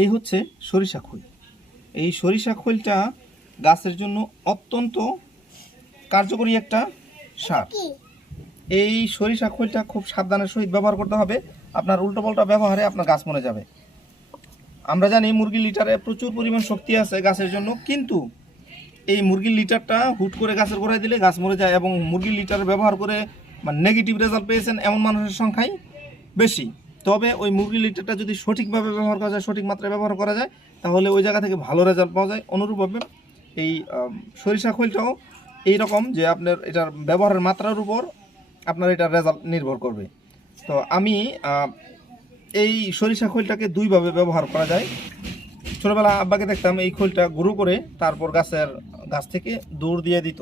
এই হচ্ছে সরিষা খৈল। এই সরিষা খৈলটা গাছের জন্য অত্যন্ত কার্যকরী একটা সার। এই সরিষা খৈলটা খুব সাবধানের সহিত ব্যবহার করতে হবে, আপনার উল্টোপাল্টা ব্যবহারে আপনার গাছ মরে যাবে। আমরা জানি মুরগির লিটারে প্রচুর পরিমাণ শক্তি আছে গাছের জন্য, কিন্তু এই মুরগির লিটারটা হুট করে গাছের গোড়ায় দিলে গাছ মরে যায়, এবং মুরগির লিটার ব্যবহার করে মানে নেগেটিভ রেজাল্ট পেয়েছেন এমন মানুষের সংখ্যাই বেশি। তবে ওই মুরগির লিটারটা যদি সঠিকভাবে ব্যবহার করা যায়, সঠিক মাত্রায় ব্যবহার করা যায়, তাহলে ওই জায়গা থেকে ভালো রেজাল্ট পাওয়া যায়। অনুরূপভাবে এই সরিষা খৈলটাও এইরকম যে আপনার এটার ব্যবহারের মাত্রার উপর আপনার এটার রেজাল্ট নির্ভর করবে। তো আমি এই সরিষা খৈলটাকে দুইভাবে ব্যবহার করা যায়। ছোটোবেলা আব্বাকে দেখতাম এই খৈলটা গুঁড়ো করে তারপর গাছ থেকে দৌড় দিয়ে দিত,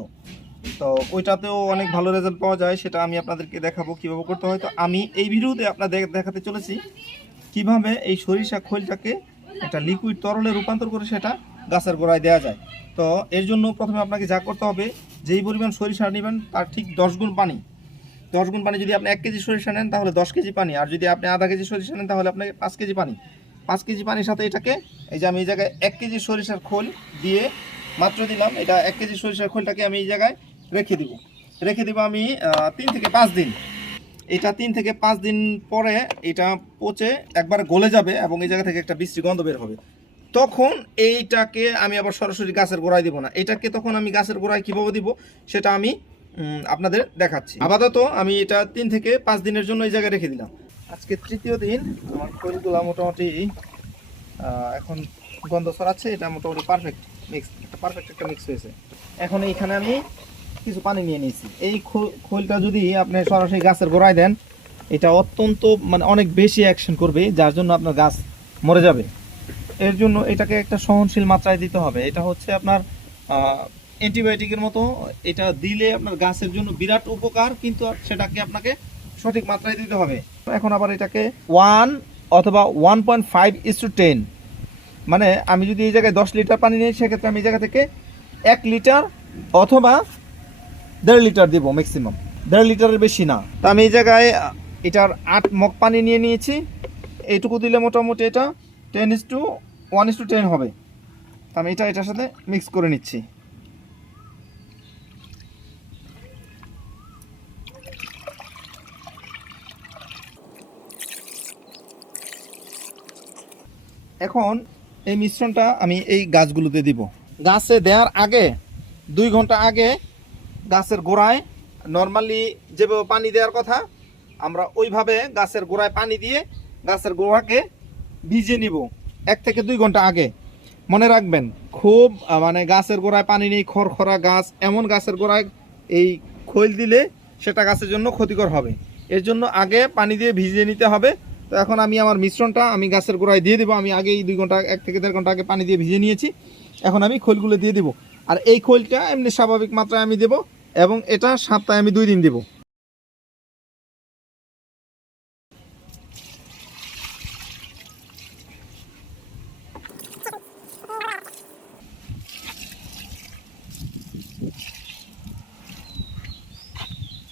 তো ওইটাতেও অনেক ভালো রেজাল্ট পাওয়া যায়। সেটা আমি আপনাদেরকে দেখাবো কীভাবে করতে হয়। তো আমি এই ভিডিওতে আপনাদের দেখাতে চলেছি কিভাবে এই সরিষা খৈলটাকে একটা লিকুইড তরলে রূপান্তর করে সেটা গাছের গোড়ায় দেওয়া যায়। তো এর জন্য প্রথমে আপনাকে যা করতে হবে, যেই পরিমাণ সরিষা নেবেন তার ঠিক 10 গুণ পানি। 10 গুণ পানি, যদি আপনি 1 কেজি সরিষা নেন তাহলে 10 কেজি পানি, আর যদি আপনি আধা কেজি সরিষা নেন তাহলে আপনাকে 5 কেজি পানি। 5 কেজি পানির সাথে এটাকে এই যে আমি এই জায়গায় 1 কেজি সরিষার খোল দিয়ে মাত্র দিলাম। এটা 1 কেজি সরিষার খোলটাকে আমি এই জায়গায় রেখে দিব আমি 3 থেকে 5 দিন। এটা 3 থেকে 5 দিন পরে এটা পচে একবার গলে যাবে এবং এই জায়গা থেকে একটা বিশ্রী গন্ধ বের হবে। তখন এইটাকে আমি আবার সরাসরি গাছের গোড়ায় দিব না, এটাকে তখন আমি গাছের গোড়ায় কীভাবে দিব সেটা আমি আপনাদের দেখাচ্ছি। আপাতত আমি এটা 3 থেকে 5 দিনের জন্য এই জায়গায় রেখে দিলাম। আজকে তৃতীয় দিন, আমার খৈলগুলো মোটামুটি এখন গন্ধ ছড়াচ্ছে। এটা মোটামুটি পারফেক্ট একটা মিক্স হয়েছে। এখন এইখানে আমি কিছু পানি নিয়ে নিয়েছি। এই খৈলটা যদি আপনি সরাসরি গাছের গোড়ায় দেন, এটা অত্যন্ত মানে অনেক বেশি অ্যাকশন করবে, যার জন্য আপনার গাছ মরে যাবে। এর জন্য এটাকে একটা সহনশীল মাত্রায় দিতে হবে। এটা হচ্ছে আপনার অ্যান্টিবায়োটিকের মতো। এটা দিলে আপনার গাছের জন্য বিরাট উপকার, কিন্তু সেটাকে আপনাকে সঠিক মাত্রায় দিতে হবে। এখন আবার এটাকে 1 অথবা 1.5:10, মানে আমি যদি এই জায়গায় 10 লিটার পানি নিই, সেক্ষেত্রে আমি এই জায়গা থেকে 1 লিটার অথবা 1.5 লিটার দিব, ম্যাক্সিমাম 1.5 লিটারের বেশি না। তো আমি এই জায়গায় এটার 8 মগ পানি নিয়ে নিয়েছি। এইটুকু দিলে মোটামুটি এটা 10:1:10 হবে। আমি এটার সাথে মিক্স করে নিচ্ছি। এখন এই মিশ্রণটা আমি এই গাছগুলোতে দিব। গাছে দেওয়ার আগে 2 ঘন্টা আগে গাছের গোড়ায় নর্মালি যেভাবে পানি দেওয়ার কথা, আমরা ওইভাবে গাছের গোড়ায় পানি দিয়ে গাছের গোড়াকে ভিজিয়ে নিব 1 থেকে 2 ঘন্টা আগে। মনে রাখবেন, খুব মানে গাছের গোড়ায় পানি নেই, খড়খড়া গাছ, এমন গাছের গোড়ায় এই খৈল দিলে সেটা গাছের জন্য ক্ষতিকর হবে। এর জন্য আগে পানি দিয়ে ভিজিয়ে নিতে হবে। তো এখন আমি আমার মিশ্রণটা আমি গাছের গোড়ায় দিয়ে দেবো। আমি আগেই 2 ঘন্টা 1 থেকে 1.5 ঘন্টা আগে পানি দিয়ে ভিজিয়ে নিয়েছি। এখন আমি খৈলগুলো দিয়ে দেবো। আর এই খৈলটা এমনি স্বাভাবিক মাত্রায় আমি দেবো, এবং এটা সপ্তাহে আমি 2 দিন দেবো।